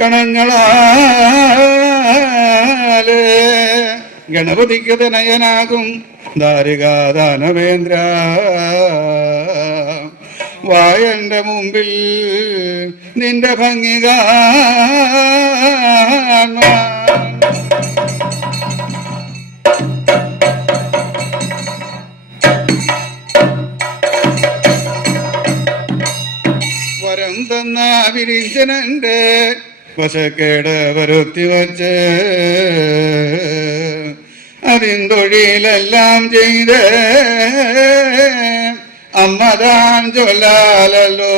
കണങ്ങളാൽ. ഗണപതിക്ക് തനയനാകും ദാരികാദാനവേന്ദ്ര. വായന്റെ മുമ്പിൽ നിന്റെ ഭംഗി വരം തന്ന വിരിഞ്ചനന്റെ വശക്കേട് വരുത്തി വച്ച് അതിന്തൊഴിയിലെല്ലാം ചെയ്ത്. അമ്മതാൻ ചൊല്ലാലല്ലോ.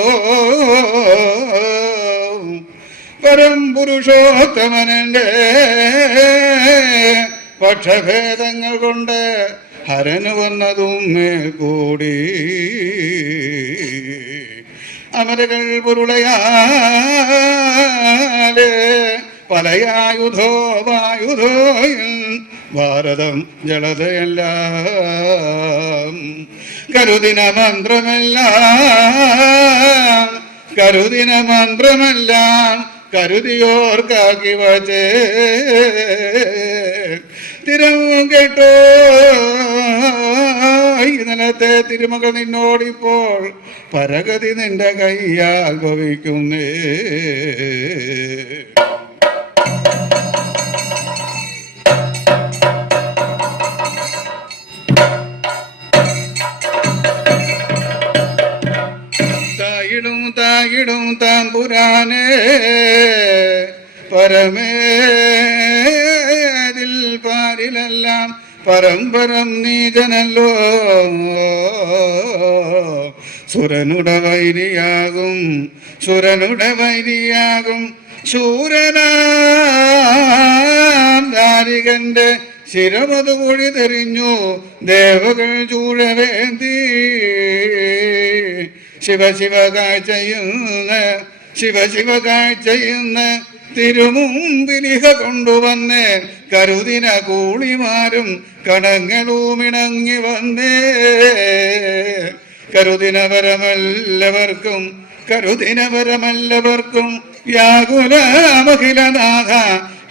പരം പുരുഷോത്തമനന്റെ പക്ഷഭേദങ്ങൾ കൊണ്ട് ഹരന് വന്നതും മേൽക്കൂടി. അമരകൾ പൊരുളയാൽ പലയായുധോ വായുധോ ഭാരതം ജലതയെല്ലാം കരുദിന മന്ത്രമല്ല കരുദിന മന്ത്രമെല്ലാം കരുതിയോർക്കാക്കി വച്ചേ. തിരവും കേട്ടോ ഇന്നലത്തെ തിരുമകൾ നിന്നോടിപ്പോൾ പരഗതി നിന്റെ കൈയാൽ ഭവിക്കുന്നേ. തായിടും തായിടും താമ്പുരാനേ പാരിലെല്ലാം പരമ്പരം നീജനല്ലോ സുരനുട വൈരിയാകും സുരനുട വൈരിയാകും. ശൂരനാം ദാരികന്റെ ശിരമത് കുഴി തെറിഞ്ഞു ദേവകൾ ചൂഴവേന്തി. ശിവ ശിവ കാഴ്ചയുന്ന ശിവ ശിവ കാഴ്ചയുന്ന തിരുമുമ്പിലിഹ കൊണ്ടുവന്ന് കരുതിന കൂളിമാരും കടങ്ങളുമിണങ്ങി വന്നേ. കരുതിനപരമല്ലവർക്കും കരുതിനപരമല്ലവർക്കും വ്യാകുലാമഖിലനാഥ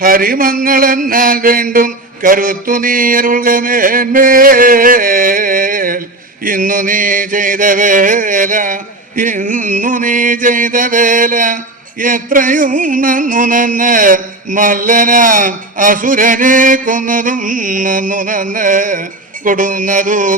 ഹരിമങ്ങളെന്നാൽ വേണ്ടും കരുത്തു നീയരുൾകമേന്മേൽ ഇന്നു നീ ചെയ്ത വേല ഇന്നു നീ ചെയ്ത വേല എത്രയും നന്നു നന്ന് മല്ലന അസുരനെ കൊന്നതും നന്നു നന്ന്. കൊടുന്നതു